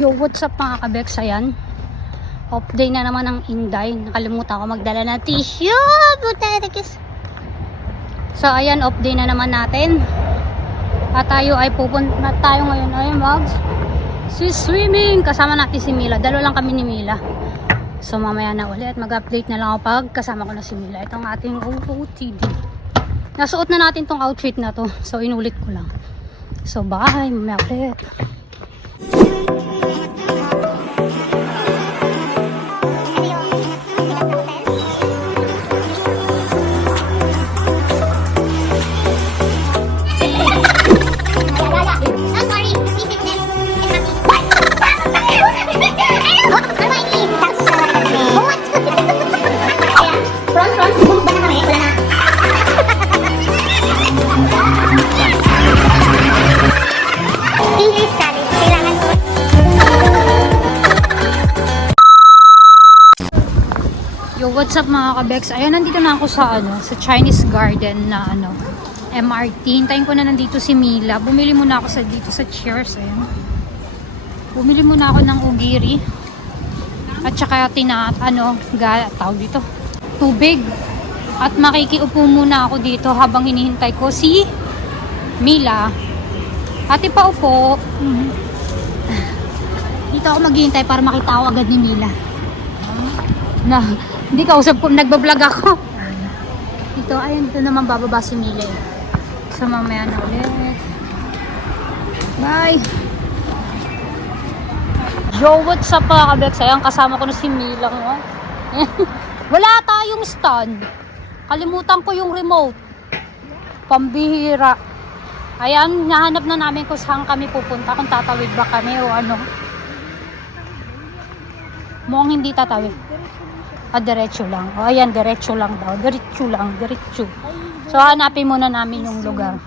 Yo, what's up mga kabeks? Ayan, off day na naman ng Inday. Nakalimutan ko magdala ng tissue. Butetikis. So ayan, off day na naman natin. At tayo ay pupunta tayo ngayon ay swimming. Kasama natin si Mila. Dalawa lang kami ni Mila. So mamaya na ulit. Mag-update na lang ako pag kasama ko na si Mila. Ito ang ating OOTD. Nasuot na natin tong outfit na to. So inulit ko lang. So bye. Mamaya ulit. Yo, what's up mga kabeks? Ayan, nandito na ako sa sa Chinese Garden na MRT. Hintayin ko na nandito si Mila. Bumili muna ako dito sa Cheers. Ayan. Bumili muna ako ng ugiri. At saka tawag dito, tubig. At makikiupo muna ako dito habang hinihintay ko si Mila. Ate pa upo. Dito ako maghihintay para makita ako agad ni Mila. Hindi kausap ko, nagbablog ako. Dito, ayun, dito naman bababa si Mila. So, mamaya na ulit. Bye! Yo, what's up mga kabeks? Ayan, kasama ko na si Mila. Wala tayong stand. Kalimutan ko yung remote. Pambihira. Ayan, nahanap na namin kung saan kami pupunta. Kung tatawid ba kami o ano. Mukhang hindi tatawid. Diretso lang. O, ayan, diretso lang daw. Diretso lang, diretso. So, hanapin muna namin yung lugar.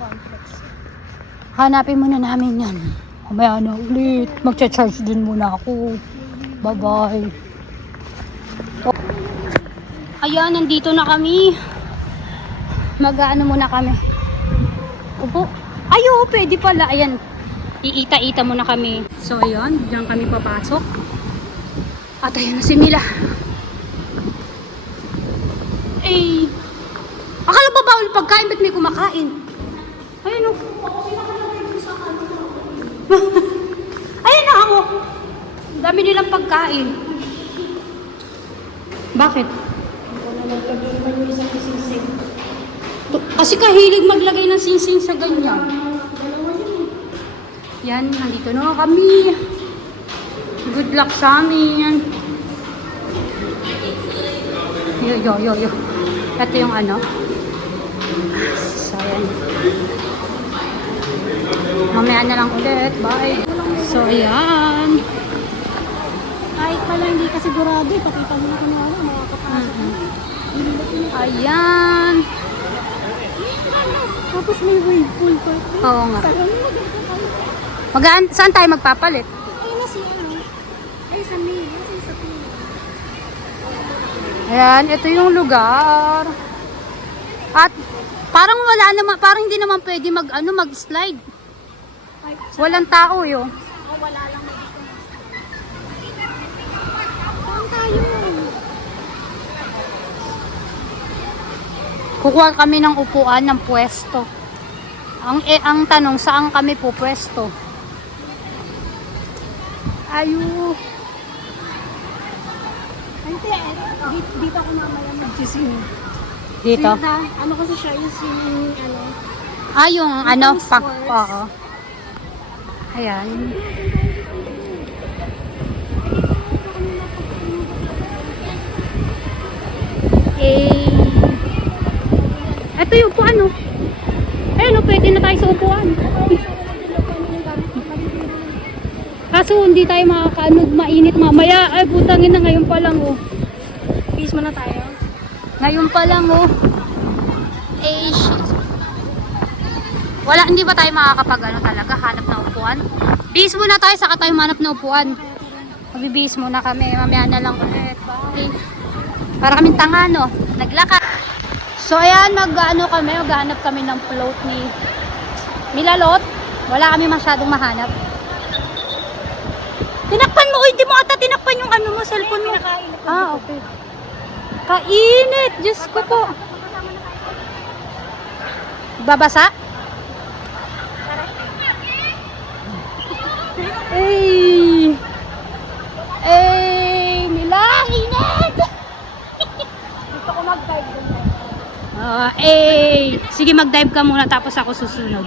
Hanapin muna namin yan. Mamaya na ulit. Magcha-charge din muna ako. Bye-bye. Oh. Ayan, nandito na kami. Mag-ano muna kami. Opo. Ayo, pwede pala. Ayan. Iita-ita muna kami. So, ayan. Diyan kami papasok. At ayan na si Mila. Eh, akala ba bawal pagkain? Ba't may kumakain? Ayun o. Ayun na ako. Dami nilang pagkain. Bakit? Kasi kahilig maglagay ng singsing sa ganyan. Yan, nandito na kami. Good luck sa amin. Yo. Ito yung So, ayan. Mamaya na lang ulit. Bye. So, ayan. Kahit pala hindi ka sigurado, pakita mo na kung ano, makakapasok. Ayan. Tapos may wave pool pa. Oo nga. Saan tayo magpapalit? Ayun na siya. Ay, sa May. Sa May. Ayan, ito yung lugar. At parang wala naman, parang hindi naman pwede mag-slide. Walang tao yun. Wala lang. Saan tayo? Kukuha kami ng upuan ng pwesto. Ang tanong, saan kami po pwesto? Ayo. Hindi, dito ako mamaya mag-swimming. Dito? Ano kasi siya, yung swimming, Yung oo. Ayan. Ito yung upuan, no? Ayun, pwede na tayo sa upuan. Kaso hindi tayo mainit mamaya. Ay, putangin na ngayon pa lang, oh. Peace muna tayo. Ngayon pa lang, oh. Shit. Hindi ba tayo makakapag talaga, hanap na upuan? Bihis muna tayo, saka tayo manap na upuan. Mabibihis muna kami, mamaya na lang ulit. Bye. Para kaming tanga, no? Naglakad. So, ayan, maghanap kami ng float ni Milalot. Wala kami masyadong mahanap. hindi mo ata tinakpan yung ano mo, cellphone mo. Ah, okay. Kainit! Diyos ko po. Babasa? Ay! Ay! Nilang init! Gusto ko mag-dive doon. Sige, mag-dive ka muna tapos ako susunod.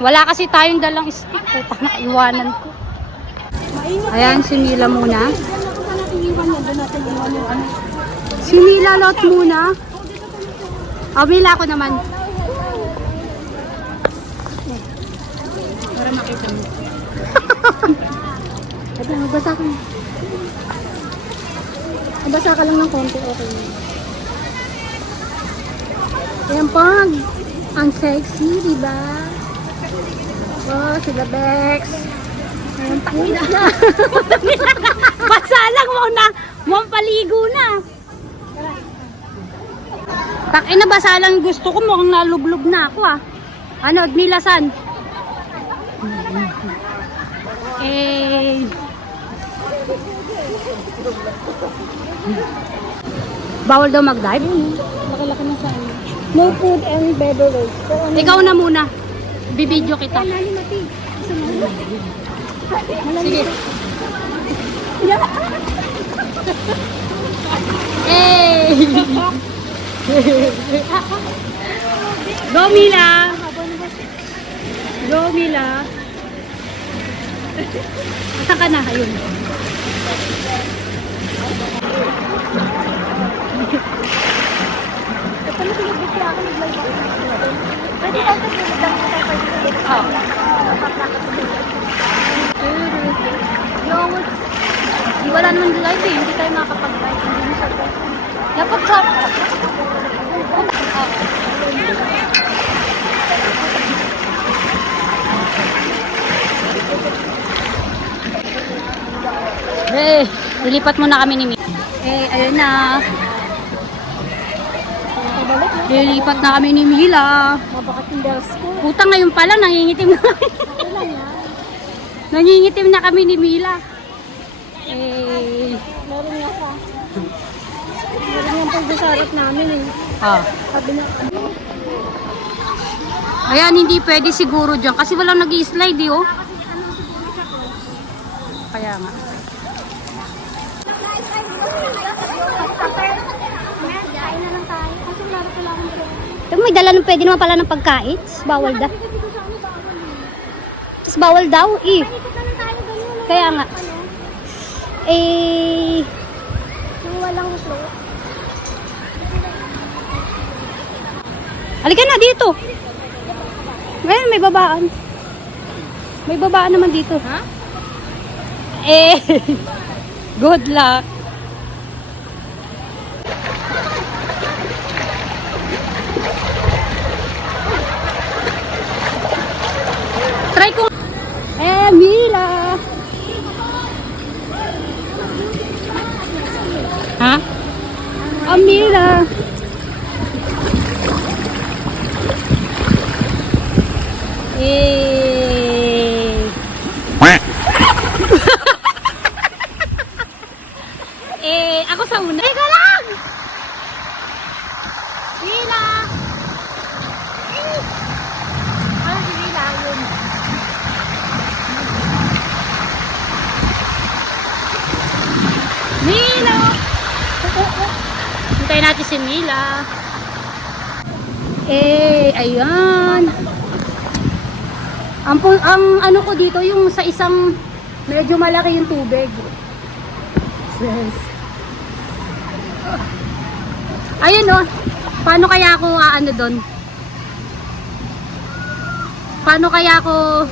Wala kasi tayong dalang stick. Puta na, iwanan ko. Mainit. Ayan, si Mila muna. Doon natin iwan yan. Doon natin iwan yung ano. Si Mila lot muna. Oh, Mila ako naman. Para makita mo. Ito, magbasa ka. Magbasa ka lang ng konti, okay. Ayan pag. Ang sexy, diba? Oh, sila Bex. Ayan po. Basa lang mo na. Mukhang paligo na. Takin na basa lang gusto ko. Mukhang nalublob na ako ah. Ano, Mila san? Bawal daw mag-dive? Laki-laki na sa ano. No food and beverage. So, ano? Ikaw na muna. Bibidyo kita. Ay, nali mati. Isa mo. Sige. Eh! Go Mila! Go Mila! Saan ka na? Ayun. Ito mo sinubit siya ako nag-live ako. Pwede tayo sinubit lang kita tayo. Di wala naman live eh. Hindi tayo makakapag-live. Hindi mo sabi. Dapat sa... Lilipat muna kami ni Mila. Ayun na. Pabalik na. Lilipat na kami ni Mila. Mapakatindas ko. Puta ngayon pala, nangingitim na kami. Kailan yan? Nangingitim na kami ni Mila. Meron nga sa... Meron nga pag sa harap namin eh. Sabi na... Ayan, hindi pwede siguro dyan kasi walang nag-i-slide eh, oh. Kaya nga. Kain na lang tayo. Kasi wala na pala akong bread. Pero may dala pwede naman pala ng pagkain. Tapos bawal daw. Dito sa ano ba? Tapos bawal daw, eh. Dito na lang tayo ganyan. Kaya nga. Nang walang flow. Halika na dito. Ngayon, may babaan. May babaan naman dito. Ha? Good luck. Try ko. Mila. Ha? Mila. Ako sa una. Teka lang! Mila! Ano si Mila yun? Mila! Hintayin natin si Mila. Ayan. Ang ano ko dito, yung sa isang medyo malaki yung tubig. Yes. Ayun oh. Paano kaya ako ano doon? Paano kaya ako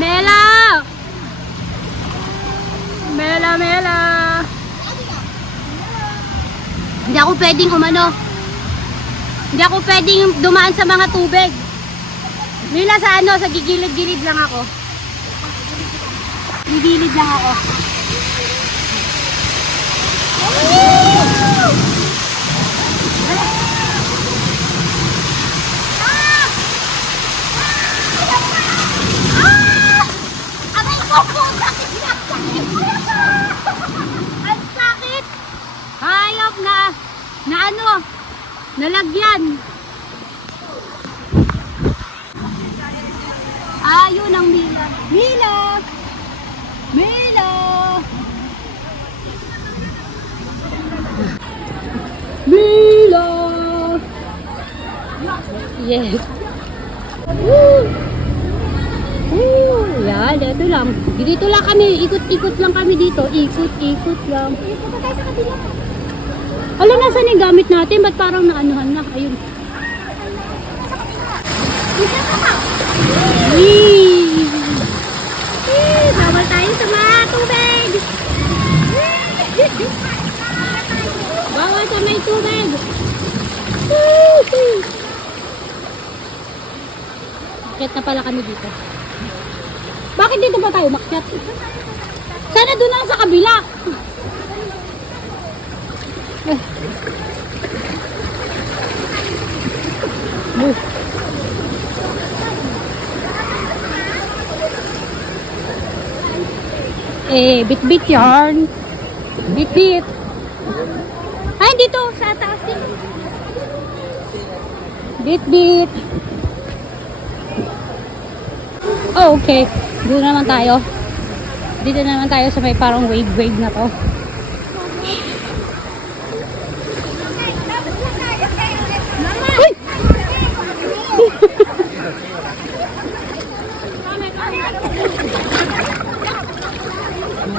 Mela! Mela, Mela! Hindi ako pwedeng umano. Hindi ako pwedeng dumaan sa mga tubig. Mila sa ano, sa gigilid-gilid lang ako. Gigilid lang ako. Nalagyan. Ah, yun ang Mila. Mila! Mila! Mila! Yes. Woo! Woo! Yan, ito lang. Dito lang kami. Ikot-ikot lang kami dito. Ikot-ikot lang. Alam na saan yung gamit natin? Ba't parang naanuhan na? Ayun. Wee! Bawal tayo sa mga tubig! Bawal sa may tubig! Makyat na pala kami dito. Bakit dito ba tayo makyat? Sana doon na sa kabila! Bit-bit yarn. Bit-bit. Ay, dito. Sa taas din. Bit-bit. Oh, okay. Dito naman tayo. Dito naman tayo sa may parang wave-wave na to.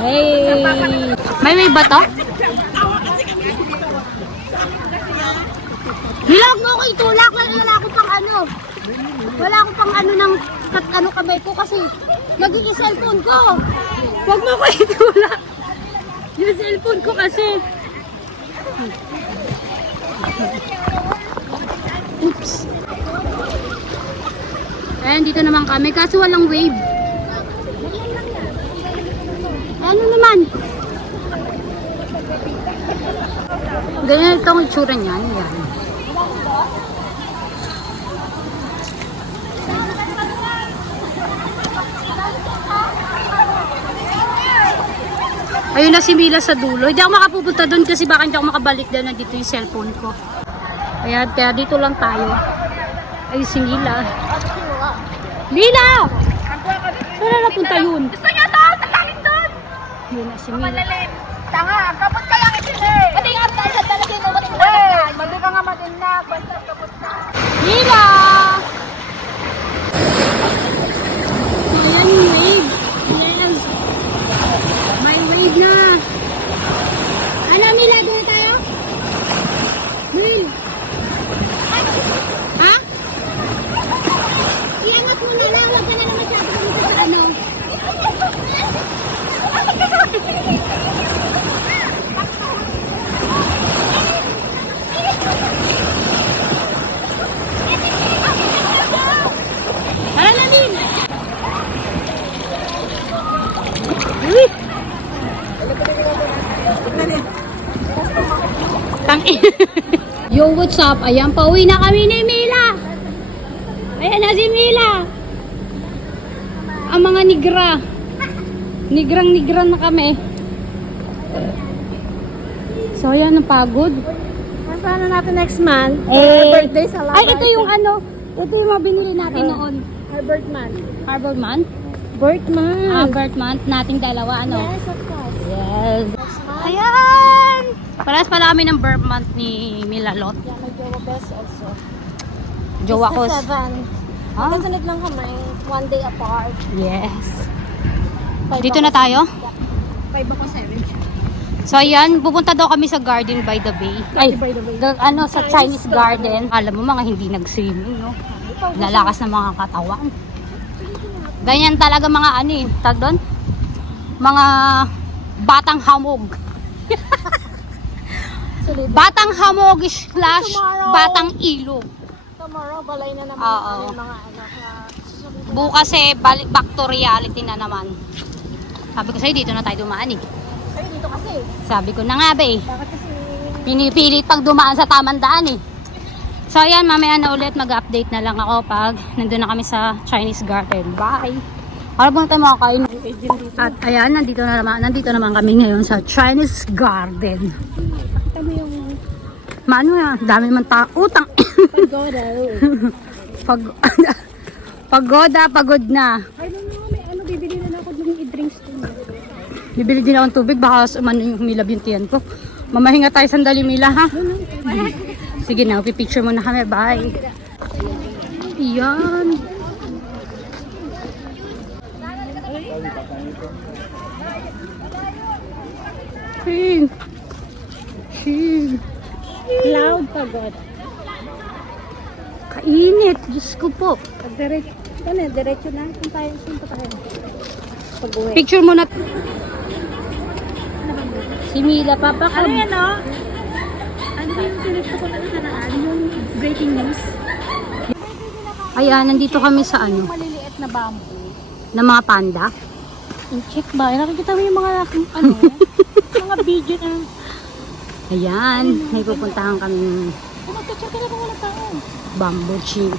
Uy! May wave ba to? Hilag mo ako itulak. Wala ko pang ano. Wala ko pang ano ng ano kamay ko kasi naging cellphone ko. Huwag mo ko itulak. Yung cellphone ko kasi. Oops. Ayan, dito naman kami. Kaso walang wave. Ano naman? Ganyan itong itsura niyan. Yan. Ayun na si Mila sa dulo. Hindi ako makapupunta doon kasi baka hindi ako makabalik doon. Nandito yung cellphone ko. Ayan, kaya dito lang tayo. Ay, si Mila. Mila! Saan na napunta yun? Gusto niya doon! Talaking doon! Yun na si Mila. Malalim. Tanga, kapot ka lang ito eh. Pati nga tayo sa talagang mo matinag. Mali ka nga matinag. Basta kapot ka. Mila! Ayan yung wave. Yes. May wave na. Ano, Mila? Doon tayo? Mila. Ha? Iangat mo na lang. Huwag ka na naman masyado kami sa ano. Tara na, Min! Uy! Yo, what's up? Ayan, pauwi na kami ni Mila. Ayan na si Mila. Ang mga nigra. Nigrang-nigran na kami. So, ayan, napagod. Sana natin next month. Birthday sa Ay, ito yung ano. Ito yung mga binili natin noon. Harbor month. Harbor month? Birth month. Birth month nating dalawa, ano? Yes, of course. Yes. Next month. Ayan! Parehas pala kami ng birth month ni Milalot. Yeah, may jowa best also. Jowa ko. It's the 7. Ah? Magkasunod lang kami. 1 day apart. Yes. 5 Dito ako na tayo? 5 ako 7. So ayan, pupunta daw kami sa Garden by the Bay. Ay, by the Bay. ano, sa Chinese Garden. Alam mo, mga hindi nag-swimming, no? Lalakas ng mga katawan. Ganyan talaga mga ano eh, tag doon? Mga batang hamog. Batang hamog slash Tomorrow. batang ilog. Tomorrow, balay na naman Oo. yung mga ano. Bukas eh, back to reality na naman. Sabi ko sa'yo, dito na tayo dumaan eh. Ay, dito kasi. Sabi ko na nga ba eh. Bakit kasi? Pinipilit pag dumaan sa tamang daan eh. So ayan, mamaya na ulit mag-update na lang ako pag nandun na kami sa Chinese Garden. Bye! Para po tayo makakain. At ayan, nandito naman kami ngayon sa Chinese Garden. Kita mo yung Maano yan? Dami man utang. Pagoda. Pag pagoda, pagod na. Ay, may ano, bibili na ako ng i-drinks ko. Bibili din akong tubig, baka yung humilab yung tiyan ko. Mamahinga tayo sandali, Mila, ha? Sige na, pipicture muna kami. Bye. Yan. Hey. Hey. Cloud Pagoda. Kainit. Diyos ko po. Diretso na. Punta tayo. Pag-uwi. Picture muna. Si Mila, papa ka. Ano yan, no? Ano ba yung pinagpo ko lang kanaan? Yung breaking news? Ayan, nandito kami sa ano, Maliliit na bamboo. na mga panda. Check ba? Nakikita mo yung mga ano? mga video na. Ayan, may pupuntahan kami Magka-check ka na kung wala tao. bamboo chick.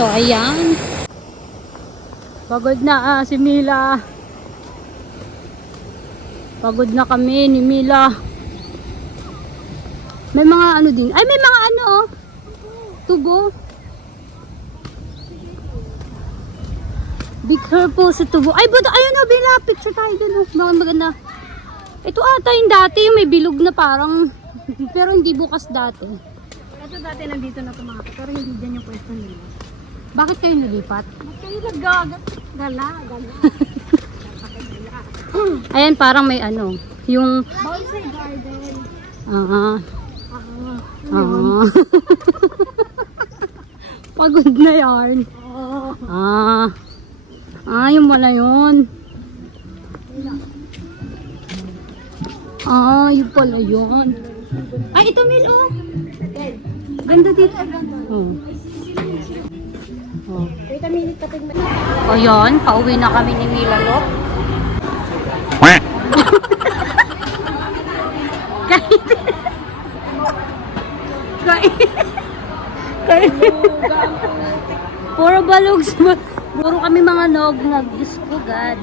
So, ayan. Pagod na si Mila. Pagod na kami ni Mila. May mga ano din. Ay, may mga ano oh. Tubo. Be careful sa tubo. Ay, but ayun oh, Bila. Picture tayo dun oh. Bakit maganda. Ito ata yung dati. Yung may bilog na parang. Pero hindi bukas dati. Ito dati nandito na tumakot. Pero hindi dyan yung pwesto nila. Bakit kayo nalipat? Ba't kayo naggagat? Gala. Ayan, parang may ano. Yung Bonsai garden. Ah. Pagod na yarn. Yung wala yun. Yung pala yun. Ay, ito Mil, oh. Ganda dito. Wait a minute, kapag may... O yun, pauwi na kami ni Mila, lo. Kahit puro balugs. Puro kami mga nog-nog. Diyos ko, God.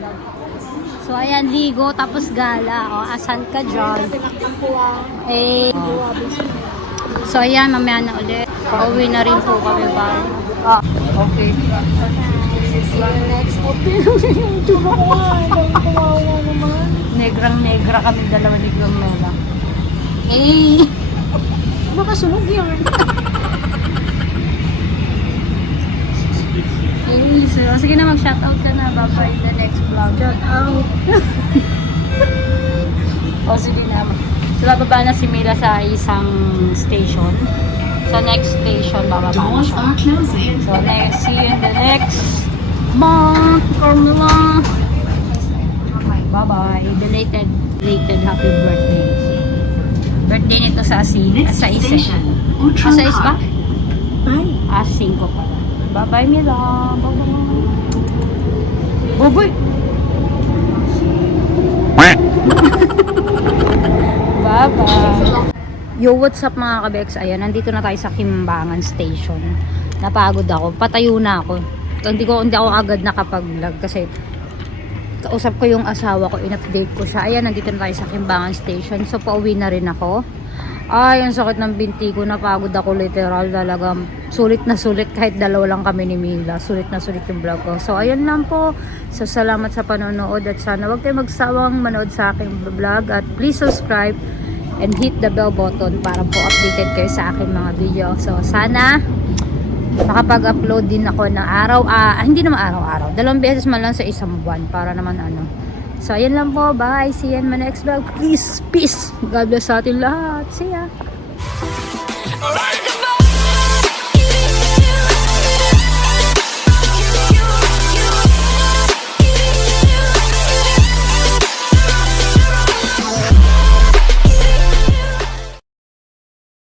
So, ayan, ligo, tapos gala. O, asan ka dyan? Eh. So, ayan, mamaya na ulit. Pauwi na rin po kami ba? Okay. Next open. Tuba ko kawawa naman. Negrang-negra kami dalawa ni Mela. Eh. Baka sunog yan. So, sige na, mag-shoutout ka na. Bye-bye in the next vlog. Shoutout. O, sige na. So, bababa na si Mila sa isang station. Sa next station, bababa na siya. So, see you in the next month. Carmela. Bye-bye. Belated happy birthday. Birthday nito sa sa isa. Sa isa ba? Bye. 5 pala. Bye-bye, Mila. Bye-bye. Bye-bye. Bye-bye. Yo, what's up mga kabeks? Ayan, nandito na tayo sa Kimbangan Station. Napagod ako. Patayo na ako. Hindi ako agad nakapag-vlog kasi kausap ko yung asawa ko, in-update ko siya. Ayan, nandito na tayo sa Kimbangan Station. So, pauwi na rin ako. Ay, ang sakit ng binti ko. Napagod ako literal. Talagang sulit na sulit kahit dalawa lang kami ni Mila. Sulit na sulit yung vlog ko. So, ayan lang po. So, salamat sa panonood at sana huwag kayo magsawang manood sa aking vlog at please subscribe and hit the bell button para po updated kayo sa aking mga video. So, sana makapag-upload din ako ng araw. Hindi naman araw-araw. 2 beses man lang sa isang buwan para naman ano. So, ayan lang po. Bye. See you in my next vlog. Please, peace. God bless sa atin lahat. See ya.